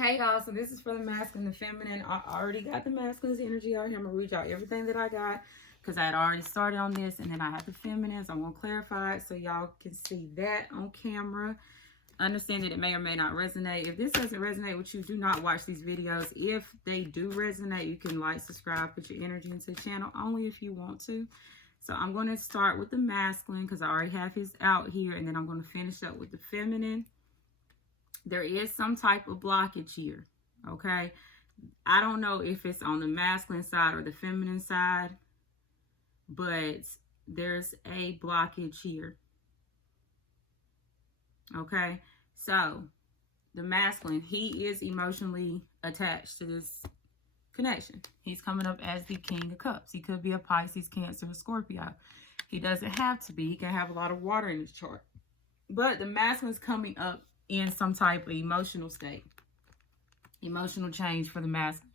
Hey y'all, so this is for the masculine and the feminine. I already got the masculine's energy out here. I'm going to read out everything that I got because I had already started on this, and then I have the feminines. I'm going to clarify it so y'all can see that on camera. Understand that it may or may not resonate. If this doesn't resonate with you, do not watch these videos. If they do resonate, you can like, subscribe, put your energy into the channel only if you want to. So I'm going to start with the masculine because I already have his out here, and then I'm going to finish up with the feminine. There is some type of blockage here, okay? I don't know if it's on the masculine side or the feminine side, but there's a blockage here, okay? So the masculine, he is emotionally attached to this connection. He's coming up as the King of Cups. He could be a Pisces, Cancer, or Scorpio. He doesn't have to be. He can have a lot of water in his chart. But the masculine is coming up in some type of emotional state. Emotional change for the masculine.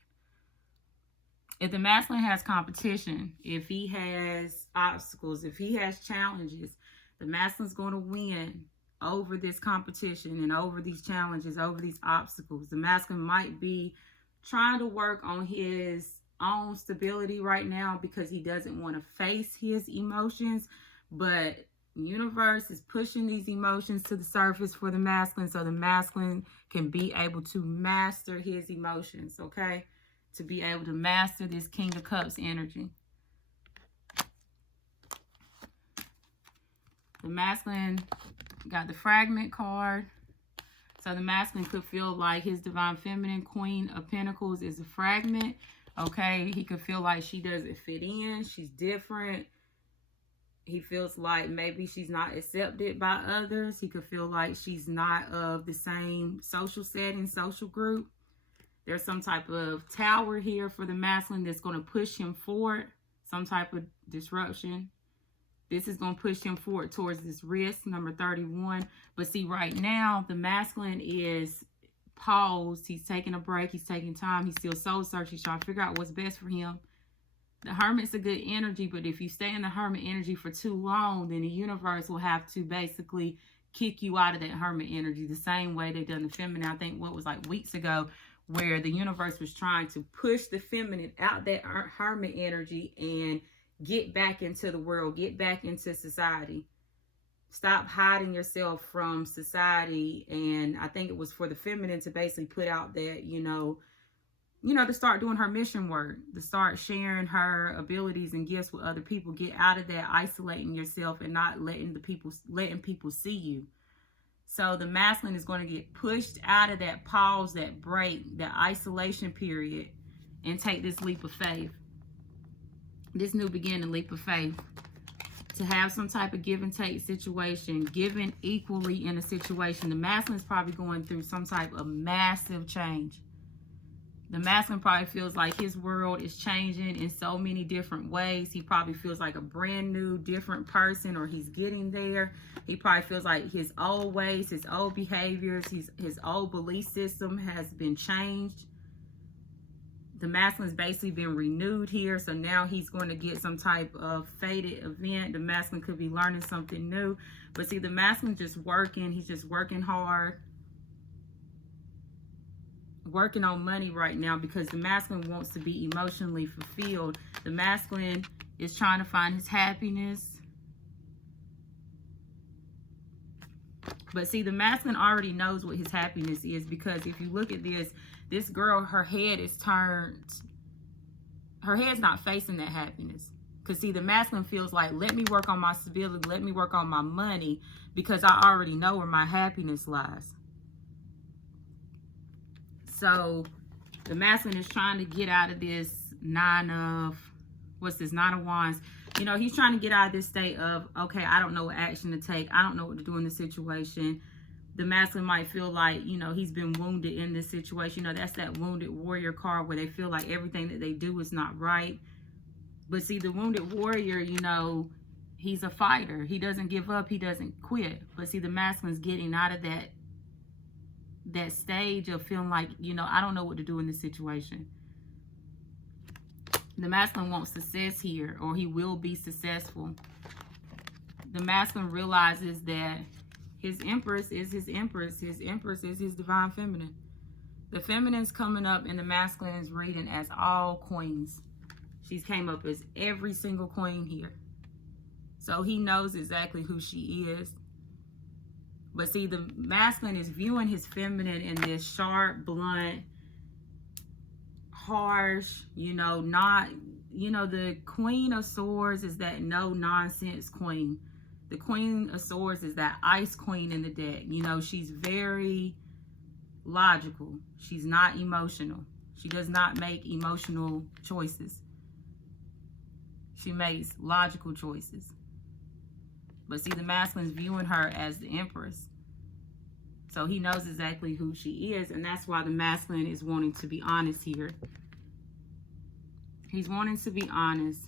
If the masculine has competition, if he has obstacles, if he has challenges, the masculine's going to win over this competition and over these challenges, over these obstacles. The masculine might be trying to work on his own stability right now because he doesn't want to face his emotions, but universe is pushing these emotions to the surface for the masculine so the masculine can be able to master his emotions, okay? To be able to master this King of Cups energy. The masculine got the fragment card. So the masculine could feel like his divine feminine, Queen of Pentacles, is a fragment, okay? He could feel like she doesn't fit in, she's different. He feels like maybe she's not accepted by others. He could feel like she's not of the same social setting, social group. There's some type of tower here for the masculine that's going to push him forward. Some type of disruption. This is going to push him forward towards this risk, number 31. But see, right now, the masculine is paused. He's taking a break. He's taking time. He's still soul searching. He's trying to figure out what's best for him. The Hermit's a good energy, but if you stay in the Hermit energy for too long, then the universe will have to basically kick you out of that Hermit energy the same way they done the feminine. I think what was like weeks ago where the universe was trying to push the feminine out that Hermit energy and get back into the world, get back into society. Stop hiding yourself from society. And I think it was for the feminine to basically put out that, to start doing her mission work, to start sharing her abilities and gifts with other people. Get out of that isolating yourself and not letting people see you. So the masculine is going to get pushed out of that pause, that break, that isolation period, and take this leap of faith. This new beginning, leap of faith. To have some type of give and take situation, giving equally in a situation. The masculine is probably going through some type of massive change. The masculine probably feels like his world is changing in so many different ways. He probably feels like a brand new, different person, or he's getting there. He probably feels like his old ways, his old behaviors, his old belief system has been changed. The masculine's basically been renewed here, so now he's going to get some type of fated event. The masculine could be learning something new. But see, the masculine's just working. He's just working hard. Working on money right now because the masculine wants to be emotionally fulfilled. The masculine is trying to find his happiness. But see, the masculine already knows what his happiness is, because if you look at this girl, her head is turned. Her head's not facing that happiness. Because see, the masculine feels like, let me work on my stability, let me work on my money, because I already know where my happiness lies. So the masculine is trying to get out of this Nine of Wands. He's trying to get out of this state of, okay, I don't know what action to take. I don't know what to do in this situation. The masculine might feel like, he's been wounded in this situation. That's that wounded warrior card where they feel like everything that they do is not right. But see, the wounded warrior, he's a fighter. He doesn't give up. He doesn't quit. But see, the masculine's getting out of that stage of feeling like, I don't know what to do in this situation. The masculine wants success here, or he will be successful. The masculine realizes that his empress is his empress. His empress is his divine feminine. The feminine's coming up and the masculine is reading as all queens. She's came up as every single queen here. So he knows exactly who she is. But see, the masculine is viewing his feminine in this sharp, blunt, harsh, not, the Queen of Swords is that no-nonsense queen. The Queen of Swords is that ice queen in the deck. She's very logical. She's not emotional. She does not make emotional choices. She makes logical choices. But see, the masculine is viewing her as the Empress. So he knows exactly who she is, and that's why the masculine is wanting to be honest here. He's wanting to be honest.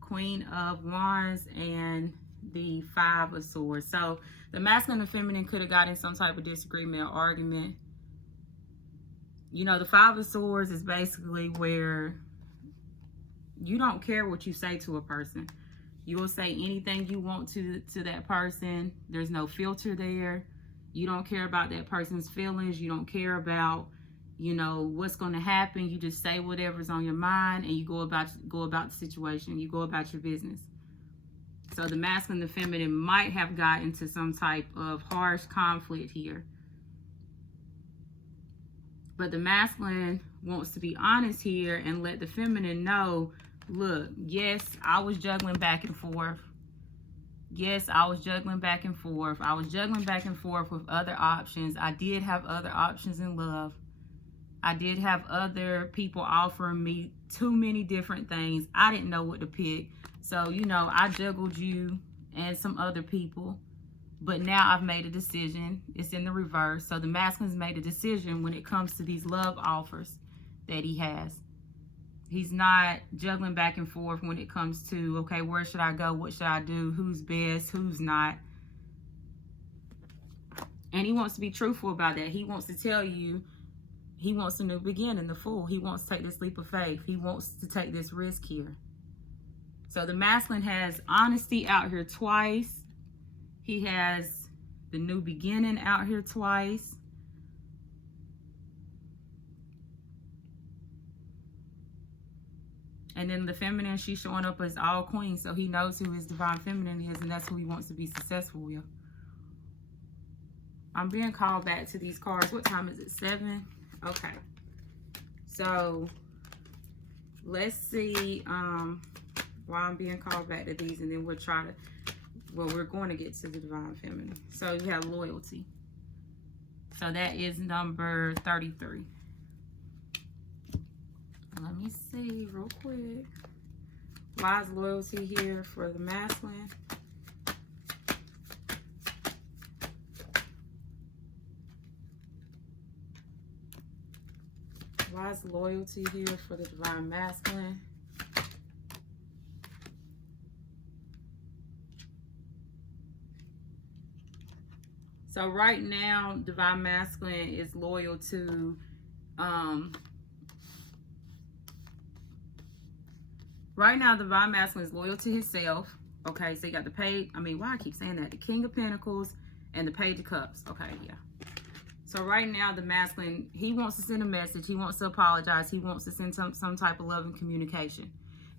Queen of Wands and the Five of Swords. So the masculine and feminine could have gotten some type of disagreement or argument. The Five of Swords is basically where you don't care what you say to a person. You will say anything you want to that person. There's no filter there. You don't care about that person's feelings. You don't care about, what's going to happen. You just say whatever's on your mind and you go about the situation. You go about your business. So the masculine and the feminine might have got into some type of harsh conflict here. But the masculine wants to be honest here and let the feminine know, look, yes, I was juggling back and forth. Yes, I was juggling back and forth. I was juggling back and forth with other options. I did have other options in love. I did have other people offering me too many different things. I didn't know what to pick. So, I juggled you and some other people. But now I've made a decision. It's in the reverse. So the masculine's made a decision when it comes to these love offers that he has. He's not juggling back and forth when it comes to, okay, where should I go? What should I do? Who's best? Who's not? And he wants to be truthful about that. He wants to tell you he wants a new beginning, the Fool. He wants to take this leap of faith. He wants to take this risk here. So the masculine has honesty out here twice. He has the new beginning out here twice. And then the feminine, she's showing up as all queen. So he knows who his divine feminine is, and that's who he wants to be successful with. I'm being called back to these cards. What time is it? 7? Okay. So let's see why I'm being called back to these, and then we'll try to, we're going to get to the divine feminine. So you have loyalty. So that is number 33. Let me see real quick. Why is loyalty here for the masculine? Why is loyalty here for the divine masculine? So right now, divine masculine is loyal to right now, divine masculine is loyal to himself. Okay, so you got the page. Why I keep saying that? The King of Pentacles and the Page of Cups. Okay, yeah. So right now, the masculine, he wants to send a message. He wants to apologize. He wants to send some type of loving communication.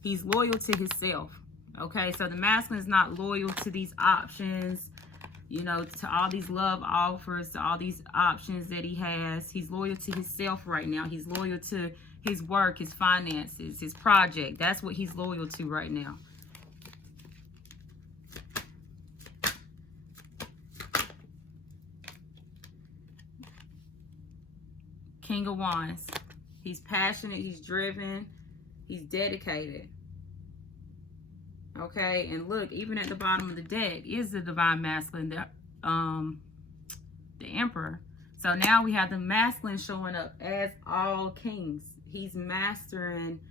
He's loyal to himself. Okay, so the masculine is not loyal to these options, to all these love offers, to all these options that he has. He's loyal to himself right now. He's loyal to his work, his finances, his project. That's what he's loyal to right now. King of Wands. He's passionate, he's driven, he's dedicated. Okay, and look, even at the bottom of the deck is the divine masculine, the Emperor. So now we have the masculine showing up as all kings. He's mastering.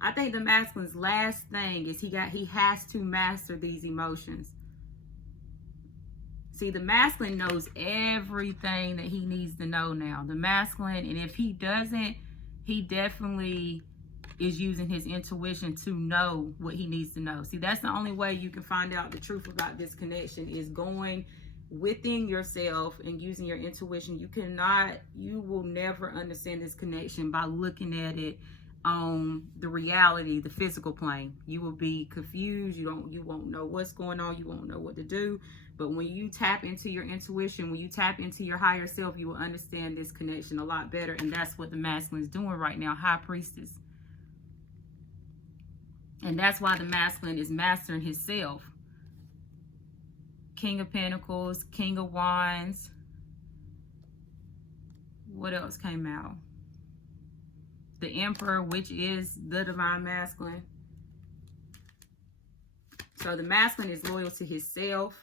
I think the masculine's last thing is he has to master these emotions. See, the masculine knows everything that he needs to know now. The masculine, and if he doesn't, he definitely is using his intuition to know what he needs to know. See, that's the only way you can find out the truth about this connection, is going within yourself and using your intuition. You will never understand this connection by looking at it on the reality, the physical plane. You will be confused. You won't know what's going on. You won't know what to do. But when you tap into your intuition, when you tap into your higher self, you will understand this connection a lot better. And that's what the masculine is doing right now, High Priestess. And that's why the masculine is mastering himself. King of Pentacles, King of Wands. What else came out? The Emperor, which is the divine masculine. So the masculine is loyal to himself.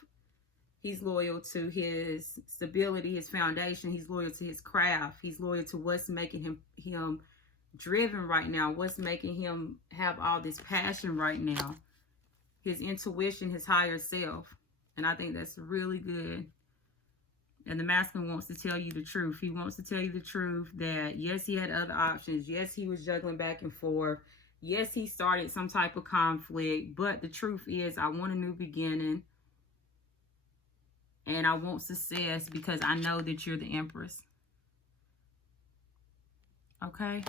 He's loyal to his stability, his foundation. He's loyal to his craft. He's loyal to what's making him driven right now. What's making him have all this passion right now. His intuition, his higher self. And I think that's really good. And the masculine wants to tell you the truth. He wants to tell you the truth that, yes, he had other options. Yes, he was juggling back and forth. Yes, he started some type of conflict. But the truth is, I want a new beginning. And I want success because I know that you're the Empress. Okay?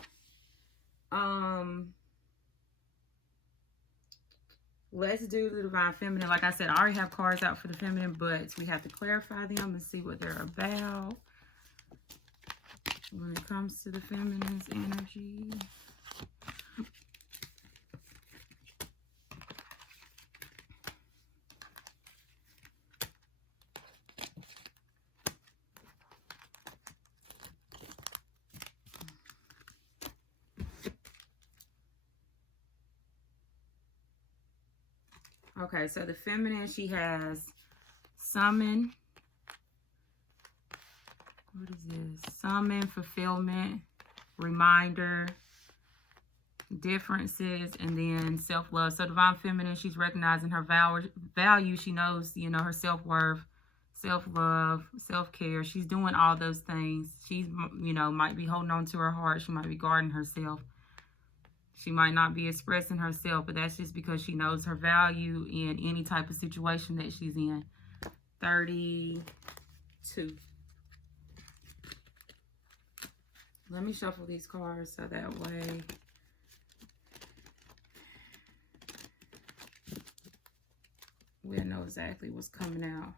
Let's do the Divine Feminine. Like I said, I already have cards out for the Feminine, but we have to clarify them and see what they're about when it comes to the Feminine's energy. Okay, so the Feminine, she has summon. What is this? Summon, fulfillment, reminder, differences, and then self-love. So Divine Feminine, she's recognizing her value. She knows, you know, her self-worth, self-love, self-care. She's doing all those things. She's, you know, might be holding on to her heart. She might be guarding herself. She might not be expressing herself, but that's just because she knows her value in any type of situation that she's in. 32. Let me shuffle these cards so that way we'll know exactly what's coming out.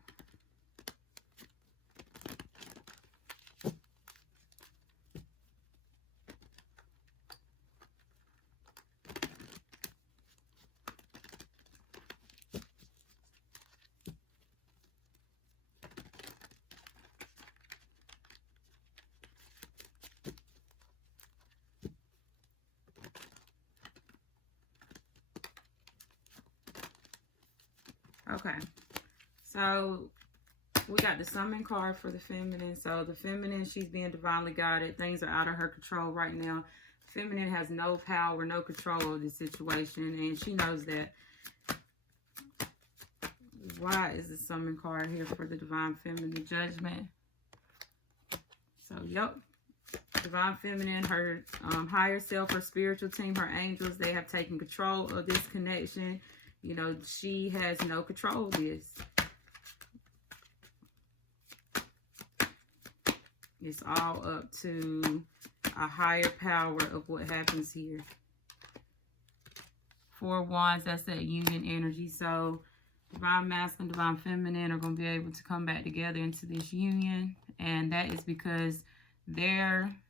Okay, so we got the Summon card for the Feminine. So the Feminine, she's being divinely guided. Things are out of her control right now. Feminine has no power, no control of the situation, and she knows that. Why is the Summon card here for the Divine Feminine? Judgment. So, yep. Divine Feminine, her higher self, her spiritual team, her angels, they have taken control of this connection. You know, she has no control of this. It's all up to a higher power of what happens here. 4 Wands, that's that union energy. So, Divine Masculine, Divine Feminine are going to be able to come back together into this union. And that is because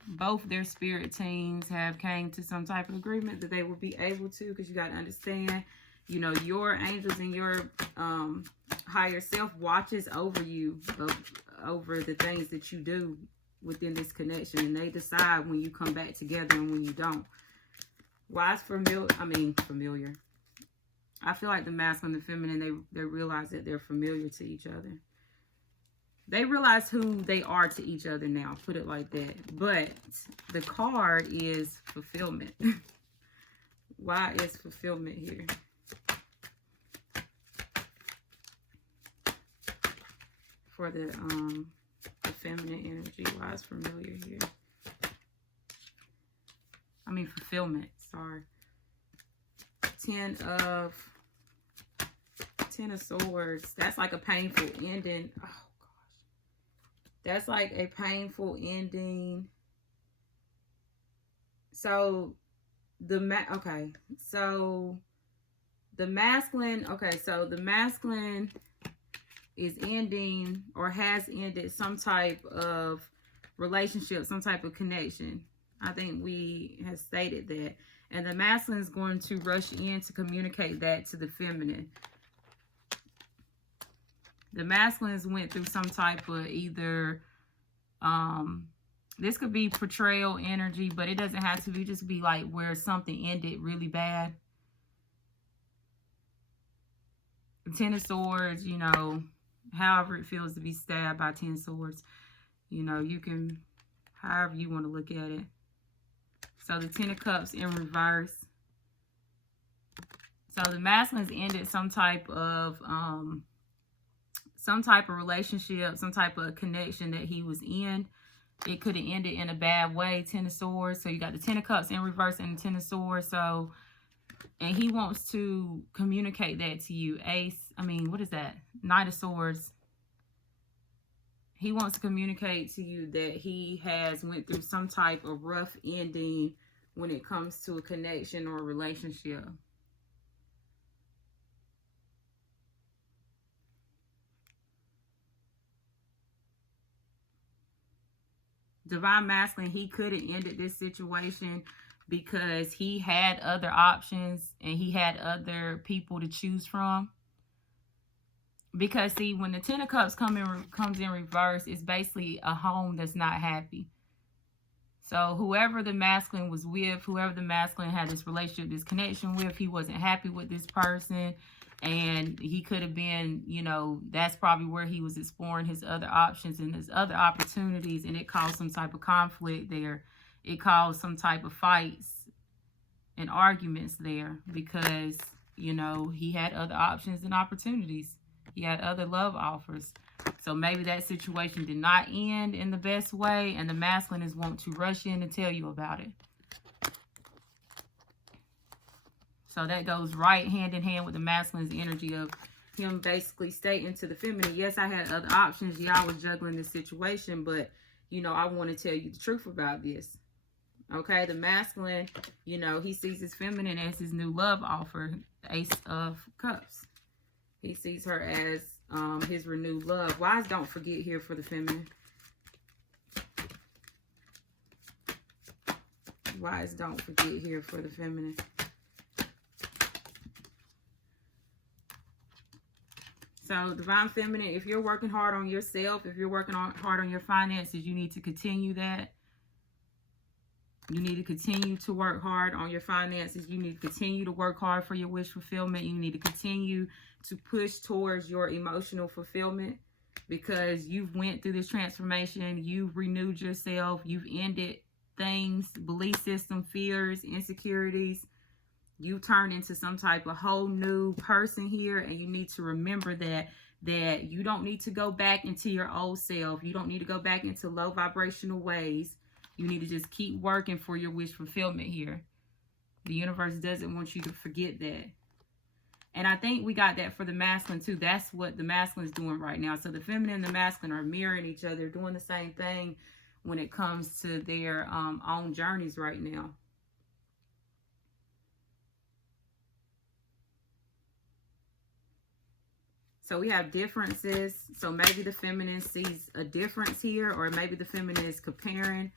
both their spirit teams have came to some type of agreement that they will be able to, because you got to understand, you know, your angels and your higher self watches over you, over the things that you do within this connection, and they decide when you come back together and when you don't. Why is familiar? I feel like the masculine and the feminine, they realize that they're familiar to each other. They realize who they are to each other now, put it like that. But the card is fulfillment. Why is fulfillment here? For the feminine energy, why is familiar here? Fulfillment, sorry. Ten of Swords. That's like a painful ending. Oh, That's like a painful ending. So okay. So the masculine, okay, so the masculine is ending or has ended some type of relationship, some type of connection. I think we have stated that. And the masculine is going to rush in to communicate that to the feminine. The masculines went through some type of either, this could be portrayal energy, but it doesn't have to be, just be like where something ended really bad. The Ten of Swords, you know, however it feels to be stabbed by 10 swords, you know, you can, however you want to look at it. So the 10 of Cups in reverse. So the masculine's ended some type of relationship, some type of connection that he was in. It could have ended in a bad way. 10 of Swords. So you got the 10 of Cups in reverse and the 10 of Swords. So, and he wants to communicate that to you. What is that? Knight of Swords. He wants to communicate to you that he has went through some type of rough ending when it comes to a connection or a relationship. Divine Masculine, he could have ended this situation because he had other options and he had other people to choose from. Because see, when the 10 of Cups comes in reverse, it's basically a home that's not happy. So whoever the masculine was with, whoever the masculine had this relationship, this connection with, he wasn't happy with this person. And he could have been, you know, that's probably where he was exploring his other options and his other opportunities. And it caused some type of conflict there. It caused some type of fights and arguments there because, you know, he had other options and opportunities. He had other love offers. So maybe that situation did not end in the best way. And the masculine is want to rush in and tell you about it. So that goes right hand in hand with the masculine's energy of him basically stating to the feminine, yes, I had other options. Yeah, I was juggling this situation, but, you know, I want to tell you the truth about this. Okay, the masculine, you know, he sees his feminine as his new love offer, Ace of Cups. He sees her as his renewed love. Why is don't forget here for the feminine? Why is don't forget here for the feminine? So, Divine Feminine, if you're working hard on yourself, if you're working hard on your finances, you need to continue that. You need to continue to work hard on your finances. You need to continue to work hard for your wish fulfillment. You need to continue to push towards your emotional fulfillment because you've went through this transformation. You've renewed yourself. You've ended things, belief system, fears, insecurities. You turn into some type of whole new person here, and you need to remember that you don't need to go back into your old self. You don't need to go back into low vibrational ways. You need to just keep working for your wish fulfillment here. The universe doesn't want you to forget that. And I think we got that for the masculine too. That's what the masculine is doing right now. So the feminine and the masculine are mirroring each other, doing the same thing when it comes to their own journeys right now. So we have differences. So maybe the feminine sees a difference here, or maybe the feminine is comparing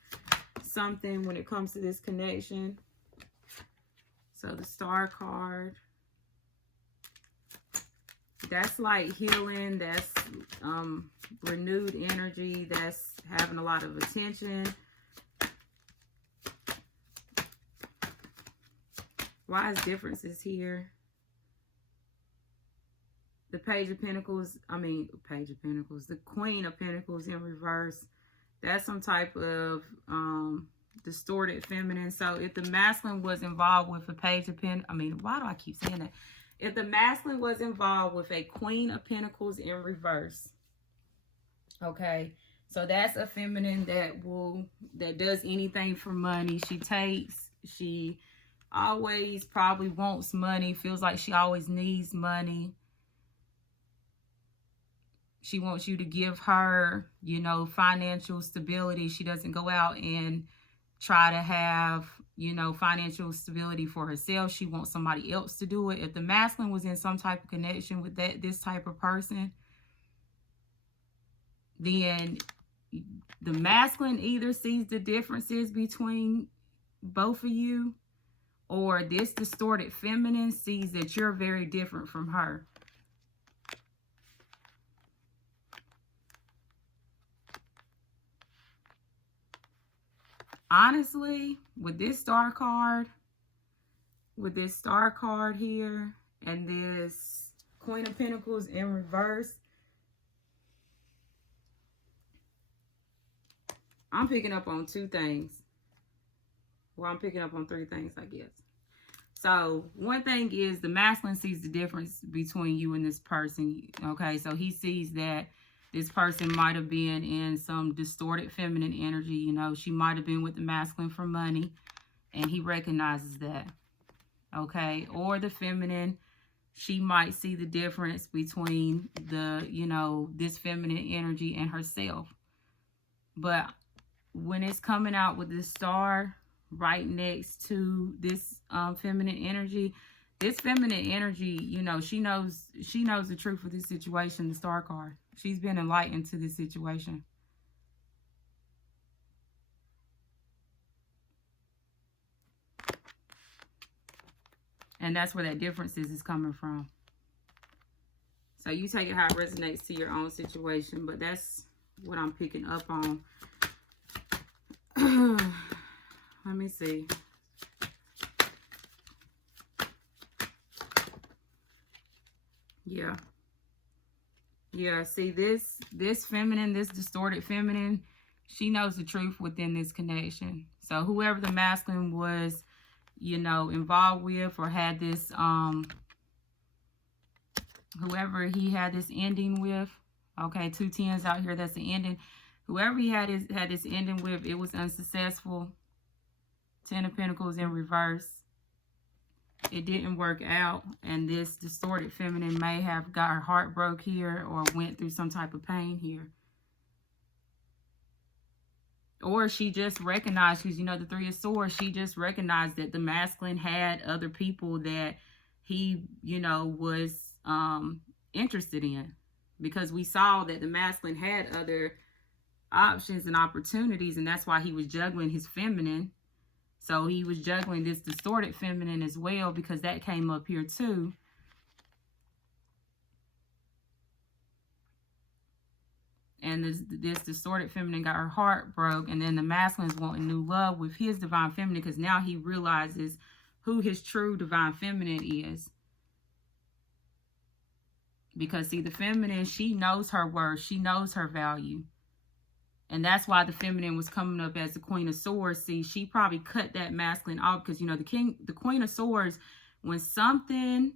something when it comes to this connection. So the Star card. That's like healing. That's renewed energy. That's having a lot of attention. Why is differences here? The Page of Pentacles, the Queen of Pentacles in reverse. That's some type of distorted feminine. So if the masculine was involved with a Page of Pentacles, why do I keep saying that? If the masculine was involved with a Queen of Pentacles in reverse, okay, so that's a feminine that does anything for money. She takes, she always probably wants money, feels like she always needs money. She wants you to give her, you know, financial stability. She doesn't go out and try to have, you know, financial stability for herself. She wants somebody else to do it. If the masculine was in some type of connection with this type of person, then the masculine either sees the differences between both of you, or this distorted feminine sees that you're very different from her. Honestly, with this star card here, and this Queen of Pentacles in reverse, I'm picking up on two things. Well, I'm picking up on three things, I guess. So one thing is the masculine sees the difference between you and this person. Okay, so he sees that this person might have been in some distorted feminine energy. You know, she might have been with the masculine for money, and he recognizes that. Okay, or the feminine, she might see the difference between the, you know, this feminine energy and herself. But when it's coming out with this star right next to this feminine energy, this feminine energy, you know, she knows the truth of this situation, the star card. She's been enlightened to this situation. And that's where that difference is coming from. So you take it how it resonates to your own situation, but that's what I'm picking up on. Let me see. Yeah, see this feminine, this distorted feminine, she knows the truth within this connection. So whoever the masculine was, you know, involved with, or had this whoever he had this ending with, okay, 2 10s out here, that's the ending. Whoever he had this ending with, it was unsuccessful. 10 of Pentacles in reverse. It didn't work out, and this distorted feminine may have got her heart broke here, or went through some type of pain here. Or she just recognized, because, you know, the 3 of Swords, she just recognized that the masculine had other people that he, you know, was interested in. Because we saw that the masculine had other options and opportunities, and that's why he was juggling his feminine. So he was juggling this distorted feminine as well, because that came up here too. And this distorted feminine got her heart broke, and then the masculine's wanting new love with his divine feminine, because now he realizes who his true divine feminine is. Because see, the feminine, she knows her worth, she knows her value. And that's why the feminine was coming up as the Queen of Swords. See, she probably cut that masculine off, because, you know, the Queen of Swords, when something,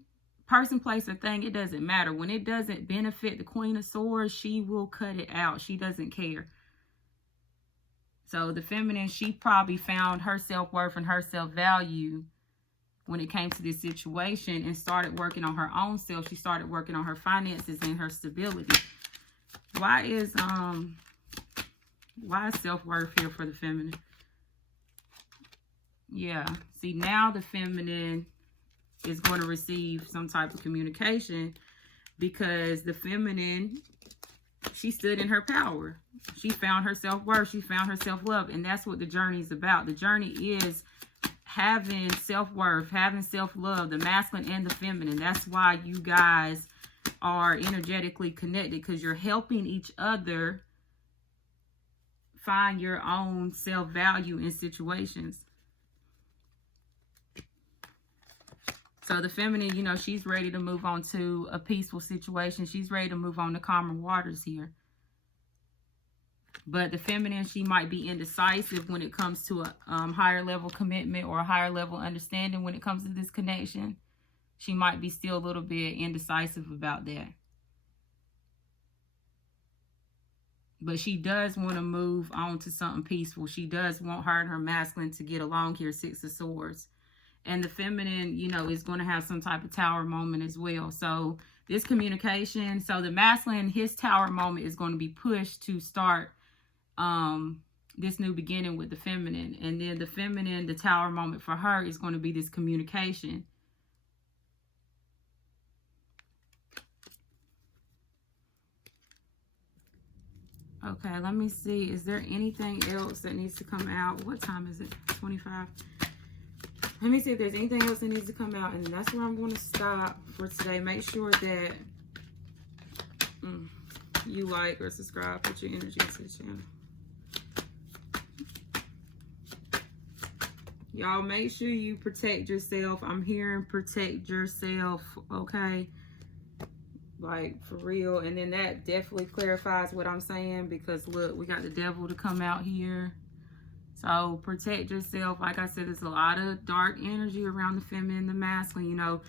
person, place, or thing, it doesn't matter. When it doesn't benefit the Queen of Swords, she will cut it out. She doesn't care. So the feminine, she probably found her self-worth and her self-value when it came to this situation, and started working on her own self. She started working on her finances and her stability. Why is self-worth here for the feminine? Yeah. See, now the feminine is going to receive some type of communication, because the feminine, she stood in her power. She found her self-worth. She found her self-love. And that's what the journey is about. The journey is having self-worth, having self-love, the masculine and the feminine. That's why you guys are energetically connected, because you're helping each other find your own self-value in situations. So the feminine, you know, she's ready to move on to a peaceful situation. She's ready to move on to calmer waters here. But the feminine, she might be indecisive when it comes to a higher level commitment, or a higher level understanding when it comes to this connection. She might be still a little bit indecisive about that. But she does want to move on to something peaceful. She does want her and her masculine to get along here, 6 of Swords. And the feminine, you know, is going to have some type of tower moment as well. So this communication. So the masculine, his tower moment is going to be pushed to start this new beginning with the feminine. And then the feminine, the tower moment for her is going to be this communication. Okay, let me see. Is there anything else that needs to come out? What time is it? 25. Let me see if there's anything else that needs to come out. And that's where I'm going to stop for today. Make sure that you like or subscribe. Put your energy into the channel. Y'all, make sure you protect yourself. I'm hearing protect yourself, okay? Like, for real. And then that definitely clarifies what I'm saying, because look, we got the devil to come out here. So protect yourself. Like I said, there's a lot of dark energy around the feminine, the masculine. You know,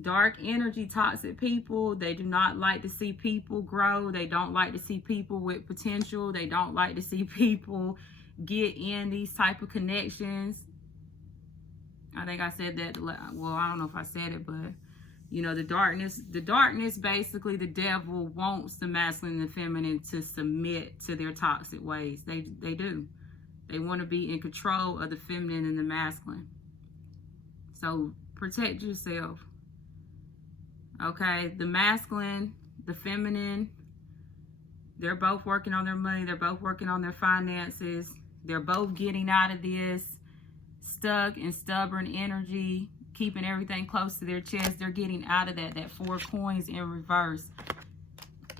dark energy, toxic people, they do not like to see people grow. They don't like to see people with potential. They don't like to see people get in these type of connections. I think I said that. Well, I don't know if I said it, but you know, the darkness, basically the devil wants the masculine and the feminine to submit to their toxic ways. They do. They want to be in control of the feminine and the masculine. So protect yourself. Okay, the masculine, the feminine, they're both working on their money. They're both working on their finances. They're both getting out of this stuck and stubborn energy, keeping everything close to their chest. They're getting out of that 4 coins in reverse.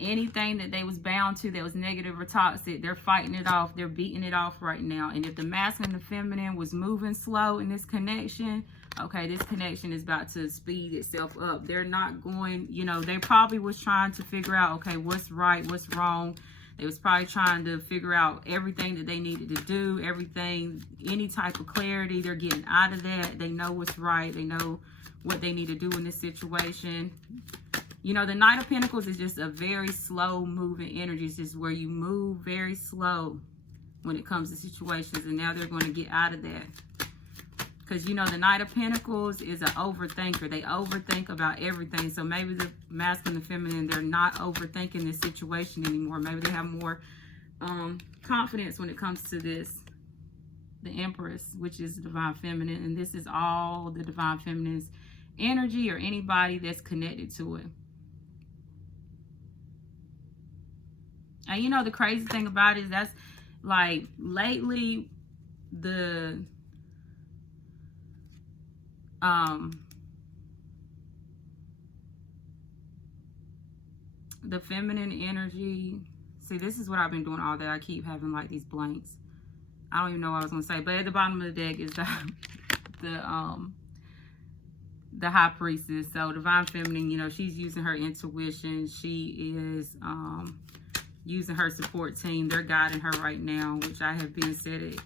Anything that they was bound to that was negative or toxic, they're fighting it off. They're beating it off right now. And if the masculine and the feminine was moving slow in this connection, okay, this connection is about to speed itself up. They're not going, you know, they probably was trying to figure out, okay, what's right, what's wrong. They was probably trying to figure out everything that they needed to do, everything, any type of clarity. They're getting out of that. They know what's right. They know what they need to do in this situation. You know, the Knight of Pentacles is just a very slow moving energy. It's just where you move very slow when it comes to situations. And now they're going to get out of that. Because, you know, the Knight of Pentacles is an overthinker. They overthink about everything. So maybe the masculine and feminine, they're not overthinking this situation anymore. Maybe they have more confidence when it comes to this. The Empress, which is the divine feminine. And this is all the divine feminine's energy or anybody that's connected to it. And, you know, the crazy thing about it is that's, like, lately, the feminine energy. See, this is what I've been doing all day. I keep having like these blanks. I don't even know what I was gonna say. But at the bottom of the deck is the High Priestess. So divine feminine, you know, she's using her intuition. She is using her support team. They're guiding her right now, which I have been stated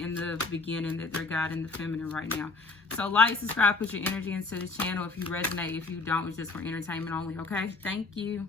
in the beginning that they're guiding the feminine right now. So like, subscribe, put your energy into the channel if you resonate. If you don't, it's just for entertainment only, okay? Thank you.